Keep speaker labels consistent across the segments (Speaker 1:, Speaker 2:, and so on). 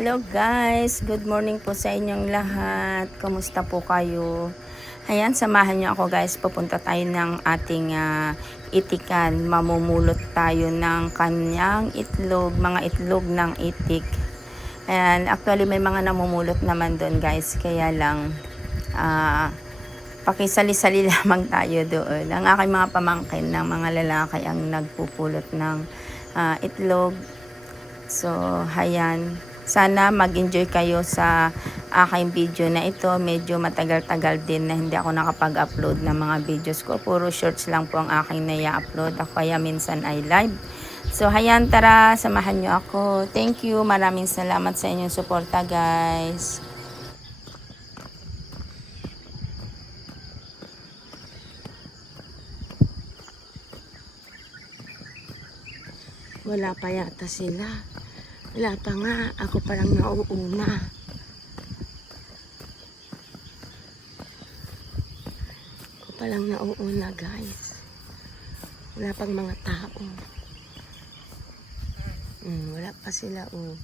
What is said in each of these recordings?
Speaker 1: Hello guys, good morning po sa inyong lahat. Kumusta po kayo? Ayan, samahan niyo ako guys. Pupunta tayo ng ating ah, itikan. Mamumulot tayo ng kanyang itlog, mga itlog ng itik. Ayan, actually may mga namumulot naman doon guys. Kaya lang, ah, pakisali-sali lamang tayo doon. Ang aking mga pamangkin ng mga lalaki ang nagpupulot ng ah, itlog. So, hayan. Sana mag-enjoy kayo sa aking video na ito. Medyo matagal-tagal din na hindi ako nakapag-upload ng mga videos ko. Puro shorts lang po ang aking naya-upload. Ako kaya minsan ay live. So, hayan, tara, samahan nyo ako. Thank you. Maraming salamat sa inyong suporta, guys. Wala pa yata sila. Wala pa nga. Ako pa lang nauuna. Ako pa lang nauuna, guys. Wala pang mga tao. Hmm, wala pa sila, oh.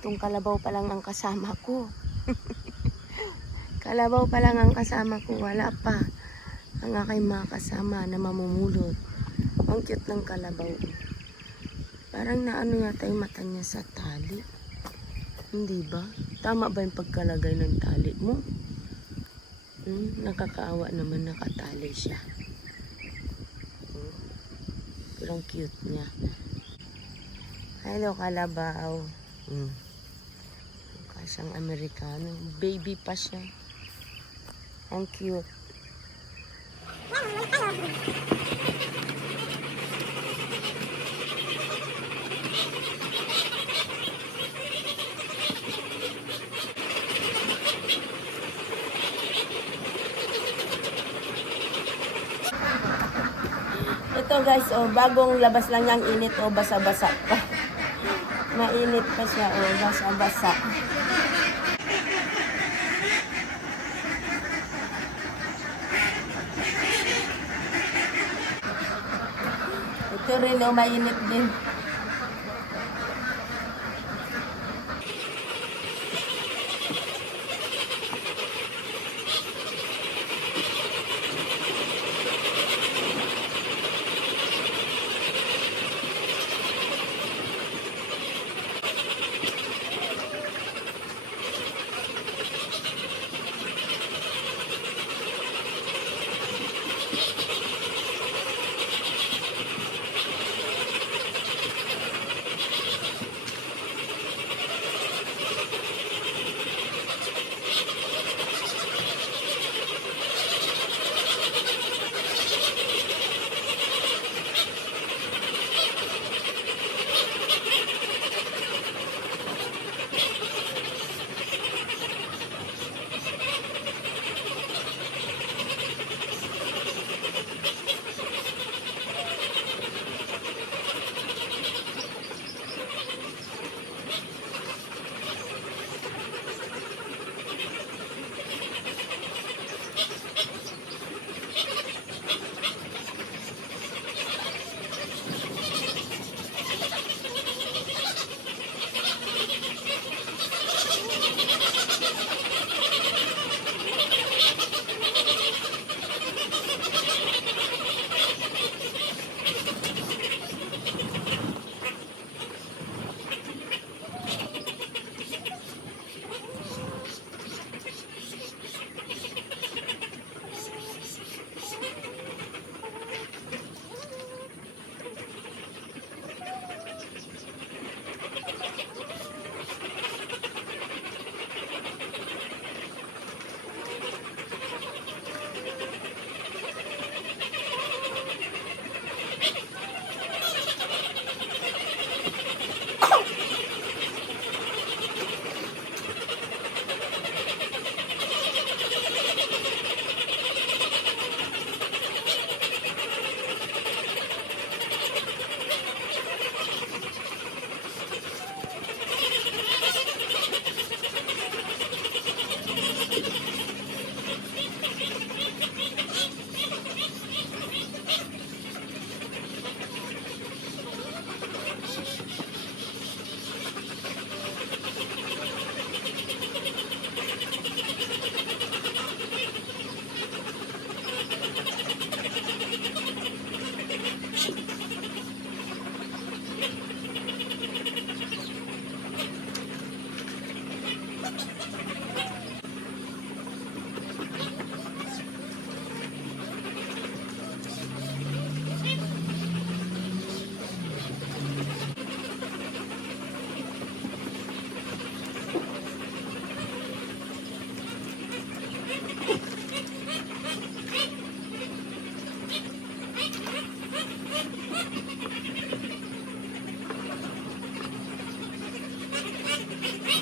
Speaker 1: Itong kalabaw pa lang ang kasama ko. kalabaw pa lang ang kasama ko. Wala pa. Ang aking mga kasama na mamumulot. Ang cute ng kalabaw. Parang naano yata yung mata niya sa tali. Hindi ba? Tama ba yung pagkalagay ng tali mo? Hmm, nakakaawa naman nakatali siya. Hmm. Pero ang cute niya. Hello, kalabaw. Hmm. Mukha siyang Amerikano. Baby pa siya. Ang cute. Ito guys, oh, bagong labas lang yung init, oh, basa-basa pa. Mainit pa siya, oh, basa-basa. Ito rin, oh, mainit din.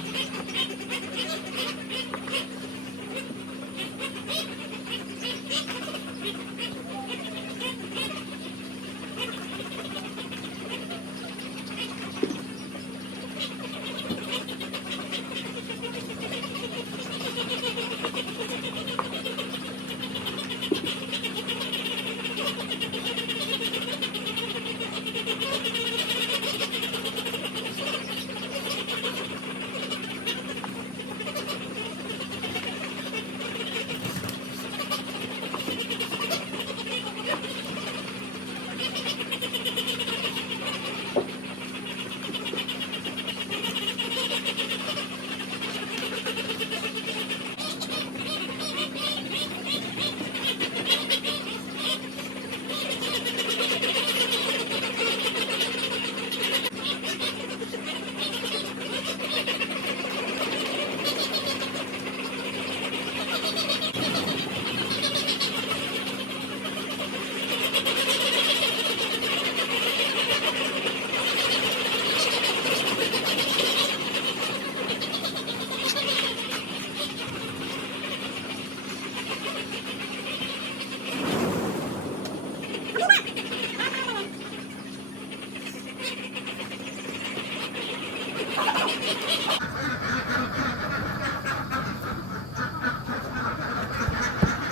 Speaker 1: Hey, hey.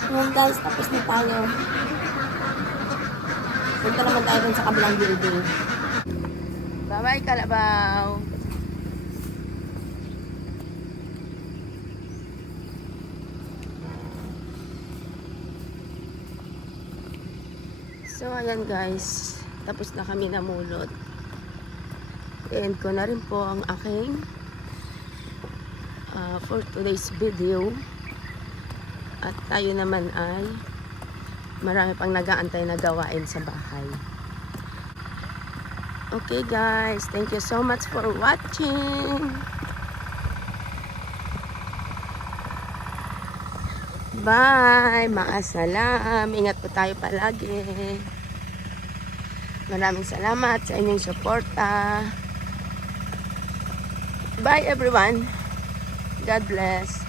Speaker 1: Guys, tapos na tayo. Punta naman tayo dun sa kabilang building. Bye-bye, Kalabaw! So, ayan guys. Tapos na kami namulot. End ko na rin po ang aking uh, for today's video. At tayo naman ay marami pang nag-aantay na gawain sa bahay. Okay guys, thank you so much for watching. Bye! Maasalam. Ingat po tayo palagi. Maraming salamat sa inyong suporta. Bye everyone. God bless.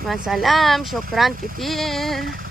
Speaker 1: Masalam. Syukran kitir.